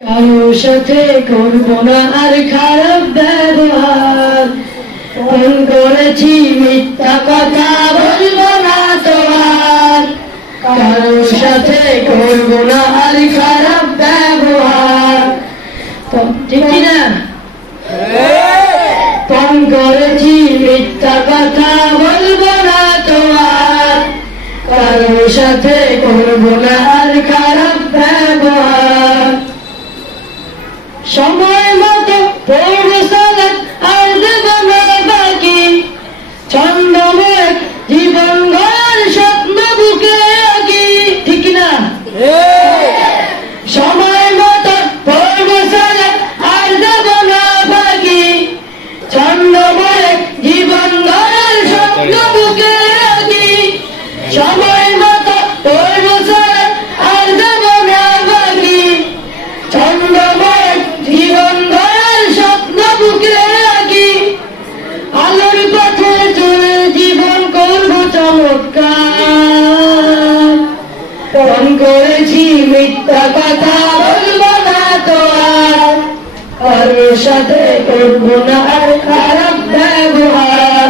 কারো সাথে করবো না আর খারাপ ব্যবহার, ফোন করেছি মিথ্যা কথা বলবো না তোমার। কারো সাথে করবো না আর খারাপ ব্যবহার, ঠিক কিনা? ফোন করেছি মিথ্যা কথা বলবো না তোমার। কারো সাথে করবো না আর খারাপ ব্যবহার। সময় মতো পড়বো সালাত আর দেব না বাকি, ছন্দময় জীবন গড়ার স্বপ্ন বুকে আঁকি, ঠিক না? সময় মতো পড়বো সালাত আর দেব না বাকি, ছন্দময় জীবন গড়ার স্বপ্ন বুকে আঁকি। সময় মতো পড়বো সালাত আর দেব না বাকি, ছন্দময় জীবন গড়ার স্বপ্ন বুকে রাখি। আলোর পথে চলে জীবন করবো চমৎকার। ফোন করেছি মিথ্যা কথা বলবো না তো আর, কারোর সাথে করবো না আর খারাপ ব্যবহার।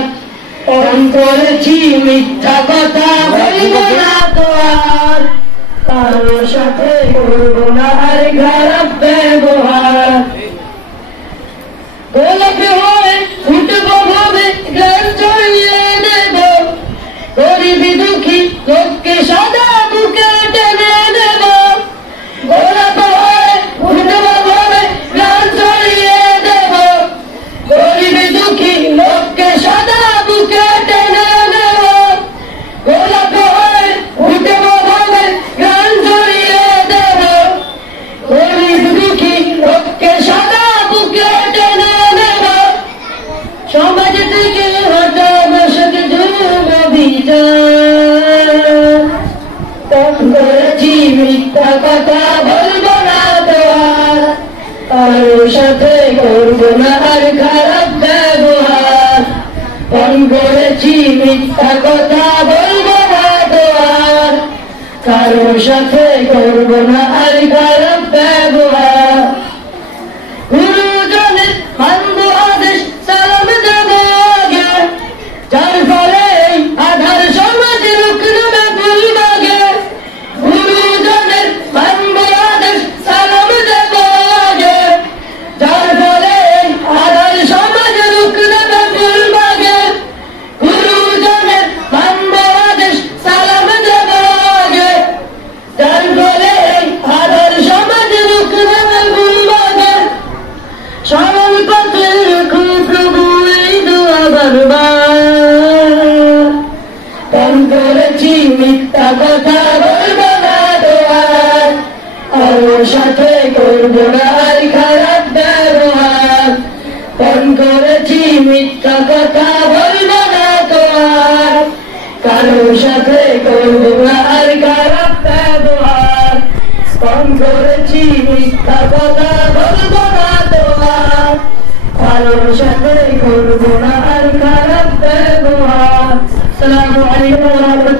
ফোন করেছি মিথ্যা কথা বলবো না তো আর, কারোর সাথে করবো না আর খারাপ ব্যবহার। গোলাপে হয়ে ফুটবো ভাবে গান ছড়িয়ে দেব, গরিবি দুঃখী লোককে সাদা বুকে টেনে দেব। গোলাপে হয়ে ফুটবো ভাবে গান ছড়িয়ে দেব, গরিবি দুঃখী লোককে সাদা বুকে টেনে দেব। গোলাপে হয়ে ফুটবো ভাবে গান ছড়িয়ে দেব, গরিব দুঃখী লোককে সাদা বুকে টেনে দেব। সমাজ থেকে হটাবো জুলুম অভিযান, ফোন করেছি মিথ্যা কথা বলবো না তো আর, কারোর সাথে করবো না আর খারাপ ব্যবহার। ফোন করেছি মিথ্যা কথা বলবো না তো আর, কারোর সাথে করবো না আর খারাপ ব্যবহার। গুরুজনের মানব আদেশ সালাম দেব আগে, যার ফলে আধার সমাজ রুখবে ভুলভাগে। গুরুজনের মানব আদেশ সালাম দেব আগে, যার ফলে আধার সমাজ রুখবে ভুলভাগে। গুরুজনের মানব আদেশ সালাম দেব আগে, যার ফলে আধার সমাজ রুখবে ভুলভাগে। সরল পথে রেখো প্রভু এই দোয়া বারবার, ফোন করেছি মিথ্যা কথা বলবো না তো আর, কারোর সাথে করবো না আর খারাপ ব্যবহার। ফোন করেছি মিথ্যা কথা বলবো না তো আর, কারোর সাথে করবো না আর খারাপ ব্যবহার। ফোন করেছি মিথ্যা কথা বলবো না তো আর, কারোর সাথে করবো না আর খারাপ ব্যবহার। আসসালামু আলাইকুম ওয়া রাহমাতুল্লাহ।